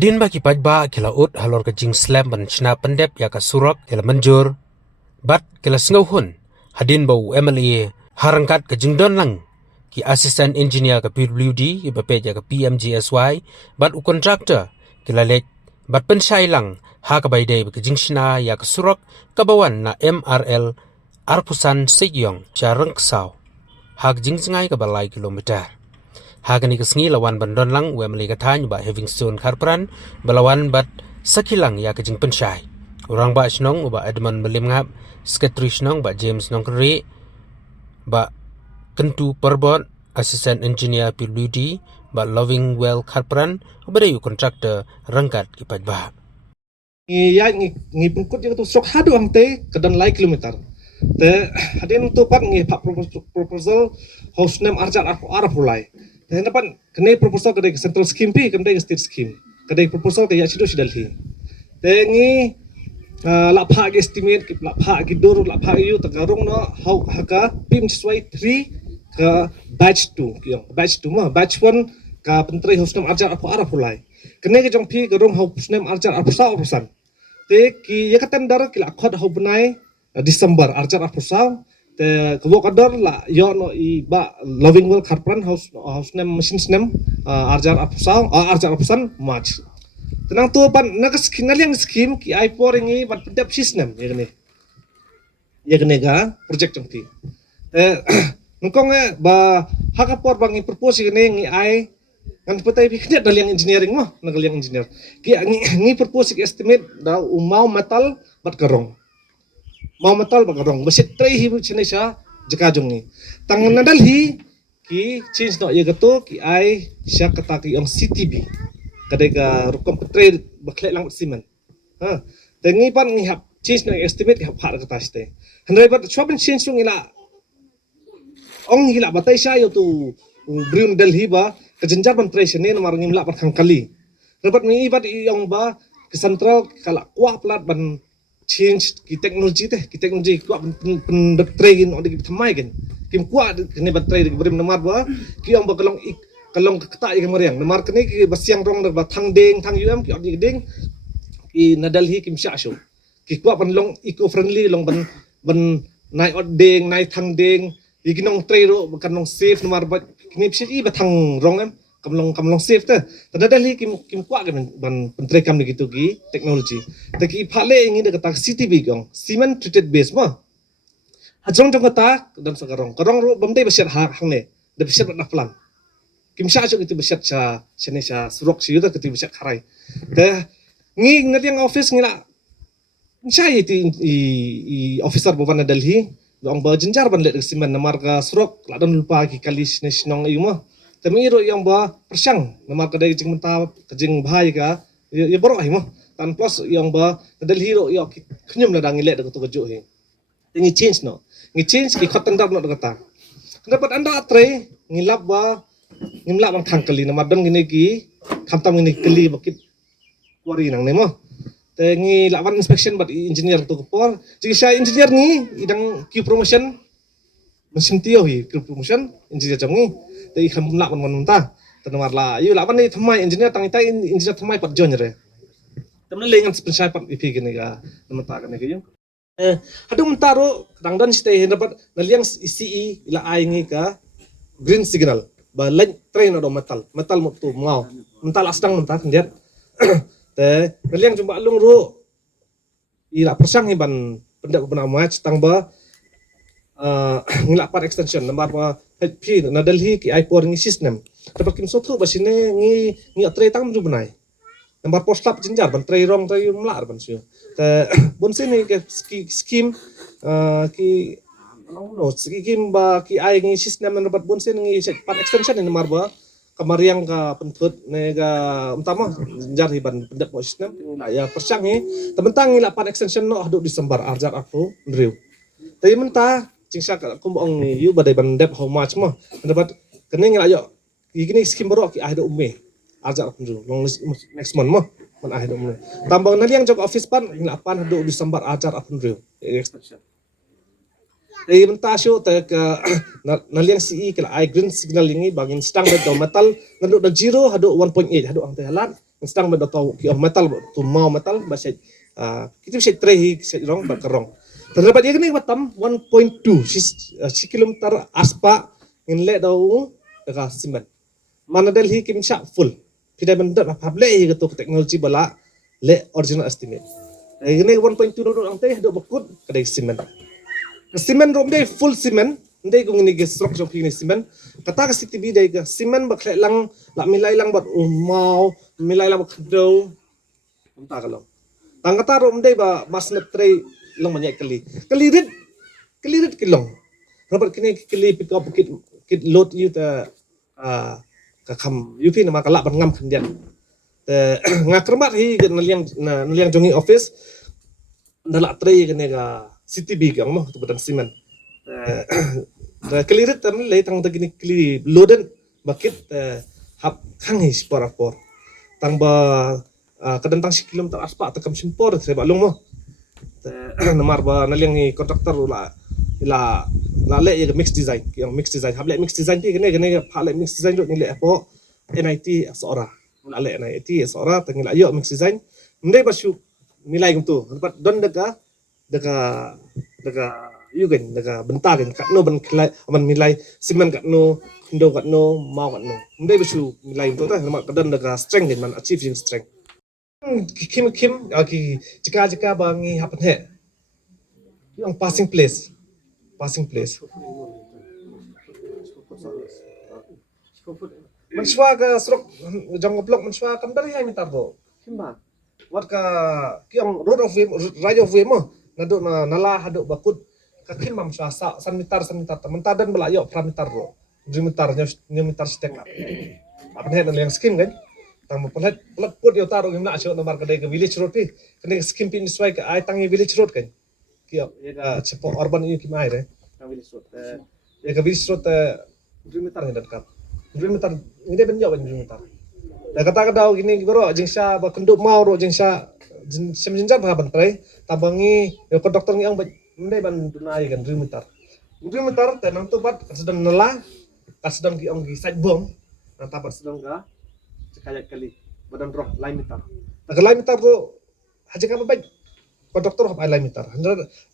Hadin bagi pajba kila ut halor ke jing slam ban chna pendep ya ka surak kila manjur bat kila sngauhun hadin bau MLA harangkat ke jing don lang ki assistant engineer ke PWD ki bape ja ke PMGSY bat u kontraktor kila lek bat pensyai lang ha ka baide ke jing shna ya ka surak kabawan na MRL arpusan segyong charang ksau ha ke jing sengai ka balai kilometer. Hagani kesengi lawan bandon lang Wembley katanya ba Havingstone Karpran balawan bat sakilang ya kejing pensyai. Orang ba snong ba Edmund Melim ngap sekretari snong ba James nong keri ba kentu perbot assistant engineer PWD ba Loving Well Karpran ba dayu kontraktor rangkat kipaj ba. Ngi pungkut yang tu sok hadu angte kedan lai kilometer. Te hadin tu pat ngi pak proposal house name arjat araf ulai. Dan dapat kena proposal kedai central scheme pi kedai state scheme kedai proposal ke ya sido sidalhi tengi lapha estimate lapha gidur lapha yu tagarung no how haka pim sesuai 3 ke batch 2 kyo batch 2 mah batch 1 ka penteri hosnam arjar apa arah pulai kena ke jong pi garung hosnam arjar apa sa urusan te ki ya katan dar kila khod ho benai Desember arjar apa sa te kebo kadar la yo no I ba Loving Well Karpran house name machines name arjar apusan March tenang tu pan naga skinal yang scheme ki ai poringi bat pedap system ya gene ga project jong ti nungkong ba hakapor bangi propose gene ngi ai kan petai piknet dal yang engineering mah nagal yang engineer ki ngi propose estimate da umau metal bat karong mau metal bagarong besit trai hi chene sha jaka jong ni tang nadal hi ki change no ye gato ki ai sha kata ki ang CTB kadai ga rukom petre bakle lang simen ha tengi pan ngi hap change no estimate hap har kata ste handai bat choben change sung ila ong hila batai sha yo tu briun del hi ba kejenjar ban tre sene no mar ngimla par khangkali rabat mi bat yong ba ke central kala kwa plat ban change ki teknologi kuat pendetragin on di thamai kan kim kuat kene batrai di berim namar ba ki ang ba kalong kata yang mariang namar kene ki basiang rong ba thang deng thang yum ki odi deng ki nadal hi kim sha shu ki kuat ban long eco friendly long ban nai od deng nai thang deng ki kinong trai ro kan long safe namar ba kini psi ba thang rong em kamlong safe ta tadal hi kim kuat kan ban pentre kam gitu ki teknologi taki phale ingi de kata CTB gong cement treated base ma hajong jong kata dan sagarong karong bamdai besyat hang ne de besyat na plan kim sha jo itu besyat cha chene cha surok siu da keti besyat kharai te ngi ngadiang office ngila sha i officer bawan Delhi dong ba jenjar ban le cement namar ka surok ladan lupa ki kalis nasional iu ma temiro yang ba persang namar kadai jing menta kajing bahai ka ya borok ai mo tan plus yang ba Delhi ro yo knyum la dang ile de to kejo he ngi change no ngi change ki khotan dab no kata dapat anda atre ngilap ba ngimla bang khangkali namar dang gini ki khamtam gini keli bakit kuari nang ne mo te ngi lawan inspection bat engineer to kopor jing sha engineer ngi idang ki promotion mesin tio hi ki promotion engineer jangi te kham la man ta tanwar la yu la ban ni thamai engineer tang tai engineer thamai pat jon re tamna lengan spesial pat ipi gini ga namata ga ne ge hadu mentaro dangdan stay dapat naliang CE ila ai ngi ka green signal ba len train do metal mo tu mau mental asdang mentah kendiat te naliang jumpa lung ro ila persang ban pendak bana match tang ba ngila par extension nambar ba HP na Delhi ki ai por ngi system dapat kim sothu basine ngi atre tang ju banai nambar postap jenjar ban tre rong tre mlar ban siu te bon sini ke scheme ki no scheme ba ki ai ngi system na dapat bon sini ngi par extension ni nambar ba kamariang ka pentut nega utama jenjar hiban pendak mo system ya persang ni tebentang ngila par extension no hadu Desember arjar aku ndriu tapi mentah cingsa kumbong ni yu badai bandep how much mo dapat kene ngila yo igini skim baro ki ahdo umme arja aku long next month mo man ahdo umme tambang naliang jog office pan ngila pan hado Desember arja aku ndriu extension Dai mentasyo ta ka naliang CE kala I green signal ini bangin standard do metal ngadu da 0 hado 1.8 hado ang tahalan sedang berdatau ki metal tu mau metal basai kita bisa trehi bisa rong berkerong terdapat dia kini batam 1.2 si kilometer aspa inle dau dekat simen mana Delhi kim syak full tidak benda hable gitu teknologi bala le original estimate ini 1.2 dulu ang teh do bekut kedai simen simen rom dai full simen ndai kung ni gesrok jok ni simen kata ka CTB dai ga simen bakle lang la milai lang bat umau milai lang bakdo entah kalau tang kata rom dai ba masnet tre lang banyak kelirit kilong robert kini keli pick up kit load you ta ka kham yupi nama kala ban ngam khandian te ngakrmat hi naliang jongi office ndala tre kene ga CTB ga mo tu badan simen kelirit tam le tang tagini keli loaden bakit hap khangi spor tang ba kadang tang kilometer aspa takam simpor tre ba long mo namar ba naliang ni kontraktor la le ye mix design yang mix design hable mix design ti kene phale mix design ro ni le po NIT asora la le NIT asora tang la yo mix design ndai ba shu nilai gum tu don daga yugen daga bentar kan katno ban klai ban milai simen katno ndo katno mau katno ndai besu milai to ta ma kadan daga strength man achieving strength kim jika bangi happen he yang passing place manswa ka srok jong blok manswa kam dari hai mitar bo kimba wat ka kiang road of way right of way mo nado na nala hado bakut kakin mam sa san mitar mentar dan belayo pramitar ro mitar stek apa nih yang skim kan tang pelat put yo taro gimna asyo nomor kedai ke village road pi kene skim pin swai ke ai tangi village road kan kio ya cepo urban ini kimai re tang village road ya ke village road mitar ni dekat mitar ini ben yo ben mitar da kata kadau gini bro jingsa ba kenduk mau ro jingsa semjinjar ba bantai tabangi yo ko dokter ngi ang ndai ban dunai kan mitar tenang tu bat sedang nela sedang ki ong ki side bom na tabat sedang ga sekali kali badan roh lain mitar nah lain mitar tu haja ka baik ko dokter hab lain mitar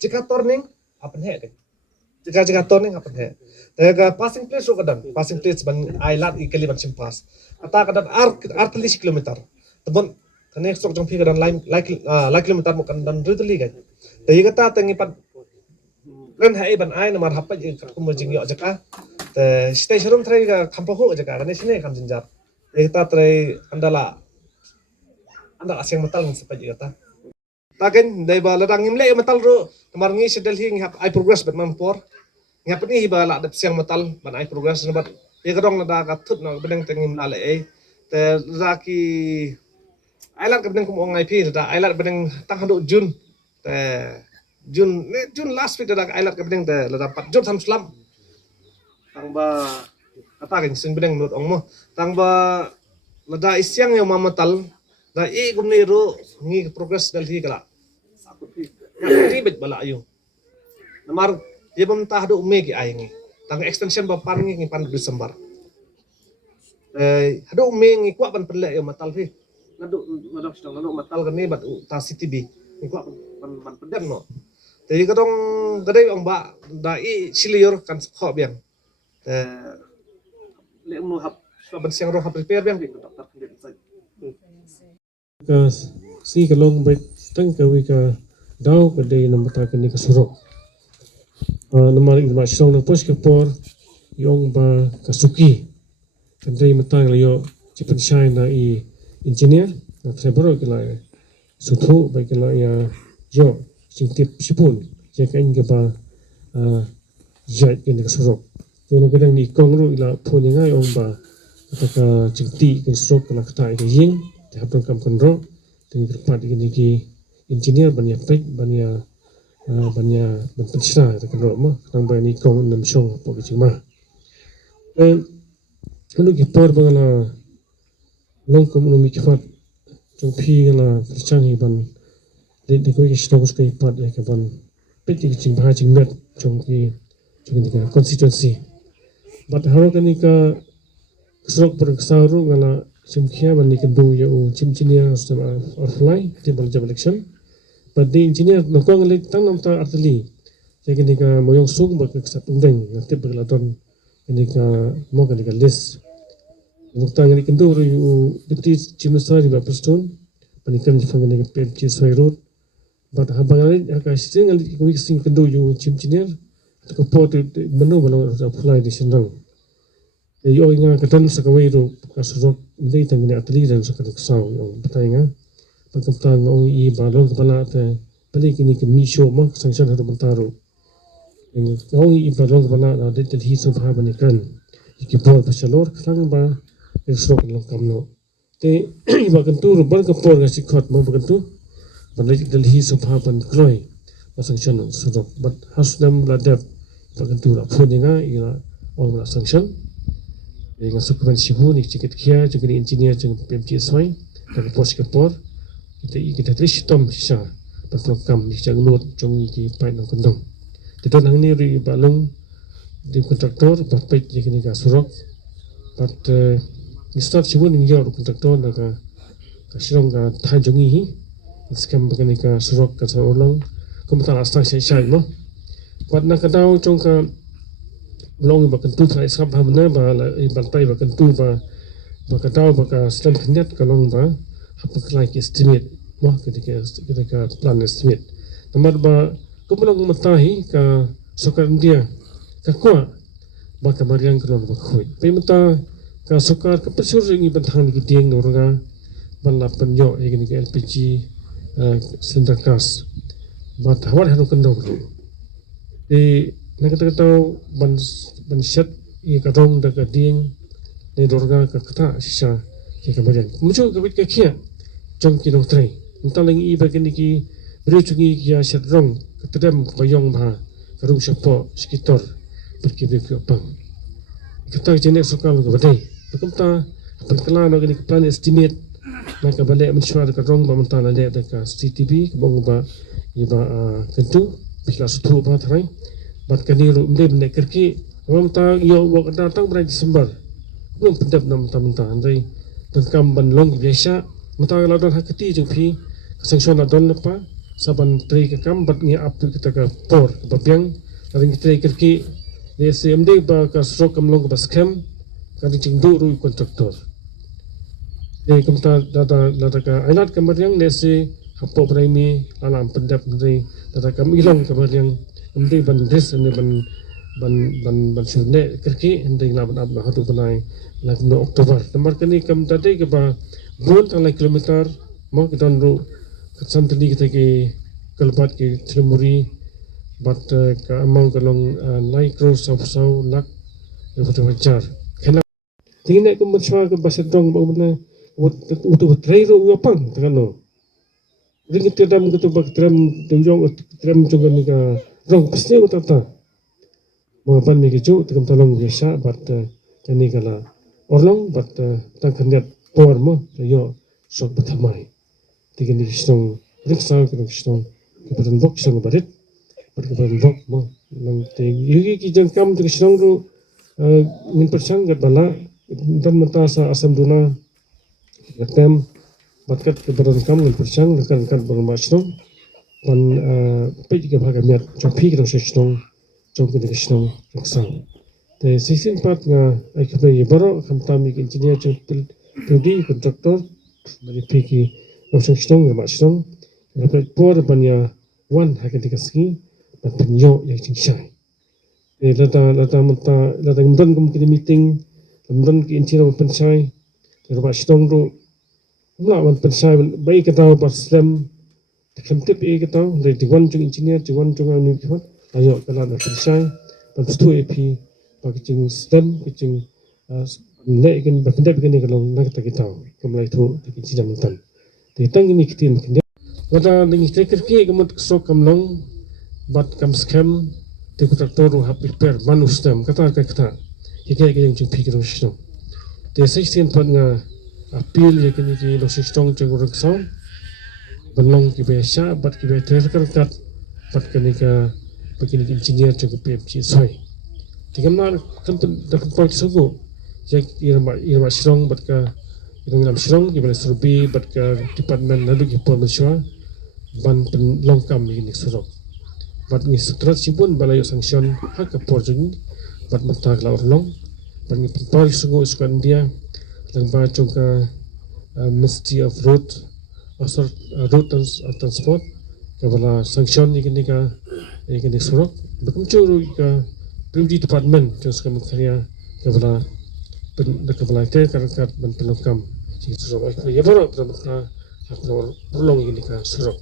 jika turning apa he kan jika turning apa he daga passing place ro kadan passing place ban ailat ikali ban simpas kata kadan artlis kilometer tebon kane sok jong pi kadan lain kilometer mo kan dan ritli kan dai kata tangi pat ren hai ban ai namar hapa ka mujing yo jaka te station room trai ga kampo ho jaka kane sine kam jinjar kita trai andala asyang metal ng sepaj kata taken dai ba ladang imle metal ro namar ngi sedel hi ngap ai progress bat mampor ngap ni ba la dat siang metal ban ai progress nabat ye kadong nada ka thut no bedeng tengim la le te zaki ai lat ka bedeng kum ong ai pi da ai lat bedeng tang hadu jun te Jun last week ada ailat ka bedeng te la dapat job sam slam tang ba kata kan sing bedeng nut ong mo tang ba lada isyang yo mamatal da gumni ro ngi progress dal hi kala sakut pi bet bala ayo namar ye bam tah do me ki ay ngi tang extension ba pan ngi pan Desember hado me ngi kwa pan perle yo matal hi nadu matal kan ni bat ta CTB ngi kwa pan pedem no jadi kadang gadai ong ba dai siliur kan kho biang le mu hab ban siang ro hab prepare biang di dokter kan sai ka si kalong bet tang ka wi ka daw ka de na mata ka ni ka surok namar ing ma song na pos ka por yong ba ka suki kan dei mata la yo chipen shine na i engineer na trebro ka la suthu ba ka la ya yo sing tip sipun ya ka ing ba jai ka ni ka surok yo na kadang ni kong ru ila phone nga yong ba ka chingti ka surok ka la ka ta ka ying habang kam konro ting terpat ini ki engineer banyak pek banyak pensiar ta konro ma nang bani kong nam song po ki ma anu ki por bangala long kom no mi ki fat jong pi gala chang hi ban de ko ki stok ko pat ya ka ban pet ki ching ba ching met jong ki constituency but haro ka ni ka srok per sauru gala Chimkia ban ni kendu ya engineer system offline di bang job election. But the engineer no kong le tang nam ta artili. Jadi ni ka moyong sung ba ka sa tundeng nanti berladon ini ka mo ka list. Bukta ni kendu ru deputy chief minister di Bapuston panikan jefang ni ka PMC Soy Road. But habang ali ka sing ali ko sing kendu yu chief engineer ko po menu balong apply di sendang. Yo inga katan sa kaway ro kasurok hindi tangini atli dan sa kadaksaw yung patay nga pagkamta nga ong ibalong kapala at balik ini ka misyo mo sangsyan hato bantaro yung ong ibalong kapala na dito hiso pa ba ni kan ikipol pa siya lor kasang ba yung surok lang kamno te iba kanturo bal kapol nga sikot mo baganto balik dal hiso pa ba ni kroy sangsyan ng surok but hasdam ladap bagantura po niya nga ila ong wala sangsyan dengan sukuman sibu ni cikit kia juga ni engineer jeung PMC Soy dan pos kapor kita terus tom sisa program ni jang not jong iki pai no kendong dito nang ni ri balong di kontraktor papet je kini ka surok pat ni start sibu ni yo kontraktor na ka sirong ka than jong hi skam bagani ka surok ka sa ulong kumta asta sai mo pat na ka daw jong ka long ba kentu tra isap ha bana ba bantai ba kentu ba kataw ba ka slam knyat ka long ba hapuk like estimate mo ketika plan estimate nomor ba kumulong matahi ka sokar dia ka kwa ba ka mariang ka long ba khoi pe mata ka sokar ka pesur ringi bantang ni tieng no nga bala penyo e ni LPG cylinder gas ba hawar hanu kendong e nakataw ban set i katong daga ding ne dorga ka kata sisa ke kamarian mucho ka bit ka kia jong ki dong trai mtalang i ba ki berichungi kia set rong katadam bayong ba karung sapo sekitar berkibe ki opang kata jene sokal ka badai bekumta perkala no ni plan estimate maka balik mensuar ka rong ba mentala le ka CTB bong ba iba kentu bila sutu ba trai bat kaniru mde bne kerki awam ta yo wak datang pada Desember belum pendap nam tamta andai tengkam ban long biasa mata ladon hakati jeng pi sanction ladon apa saban tri ke kam bat ngi ap kita ka por ba piang ring tri kerki de CMD ba ka srok kam long ba scam ka jeng du ru kontraktor de kumta data ka ainat kamariang de se hapo primi alam pendap ndai data kam ilong kamariang Nanti ban des ini ban surne kerki nanti laban abna hatu banai lag no Oktober. Nomor kini kam tadi ke ba buat tangai kilometer mau kita ru kesan tadi kita ke kelbat ke Tremuri bat ke among kalong naik cross of sau lak betul wajar. Kena tinggal ke mesra ke basedong ba benda utu trai ru apang takano. Ringit tedam ke tu bak tram juga ni ka rong pasti utata mo ban mi keju tekam tolong biasa bat kani kala orlong bat ta kandiat por mo yo sok batamai tigani stong riksa ke stong ke badan bok stong barit bat ke badan bok mo nang te yugi ki jang kam te stong ru min persang gat bala dan mata sa asam duna gatem bat kat ke badan kam min persang kan berma stong pan pej ke bhaga miat chopi ke sesong jong ke sesong raksang te sisin pat nga ai ke baro khamtami ke engineer jo pildi kontraktor dari piki sesong ma sesong rapat por banya wan hakan dikasih pat penyo yang cincai te lata ndan kum ke meeting ndan ke engineer pensai rapat sesong ro mula wan pensai bai ke tahu pas slam Kemtip kita dari diwan jung engineer diwan jung anu kifat ayo kala na persai dan stu ep bagi jung stem jung ne ikan berpendap ikan kalau nak kita kemlai tu di sidang mentan di tang ini kita mungkin ada dengan striker ki kemut sok kamlong bat kam scam di kontraktor hap prepare manus stem kata kita yang jung pikir sino di 16 pat nga appeal ya kini ki lo sistong jung raksau Benong ki biasa bat ki better kat bat kani ka begini engineer juga PMC Soy. Tinggal kan dapat point sugu. Jak irma strong bat ka Yung nam sirong ibalik surbi bat ka department nabi ki por meswa ban pen longkam ini surok. Bat ni sutrat sibun balayo sanction hak ka por jeng bat mata la orlong bat ni pentor sungu iskan dia lang ba chung ka Ministry of Road Road Transport ka bala sanction ni ka surok bakum churu ka Privity Department just kami karya ka bala ke karangkat ban pelongkam si surok ay kaya baru betul hak urlong ini ka surok